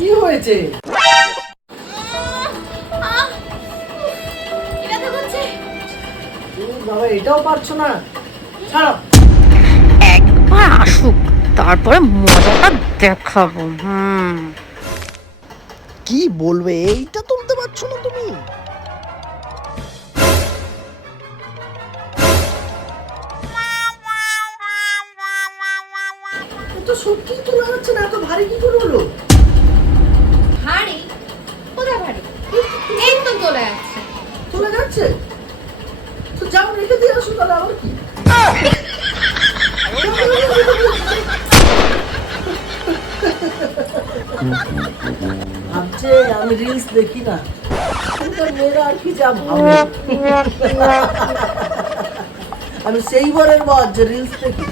কি হয়েছে? বাবা এটাও পারছো না? ছাড়ো। একবার আসুক, তারপরে মজাটা দেখাবো। কি বলবে? এইটা তুলতে পারছো না তুমি? তো সত্যি তোলা যাচ্ছে না, এত ভারী কি করে হলো? ভারী? কোথায় ভারী? এই তো চলে যাচ্ছে। তোলা যাচ্ছে তো যাও, রেখে দিয়ে আসো তাহলে। আবার কি? ভাবছে আমি রিলস দেখি না, কিন্তু মেয়েরা আর কি যা ভাবে। আমি সেই বরের বর যে রিলস দেখি।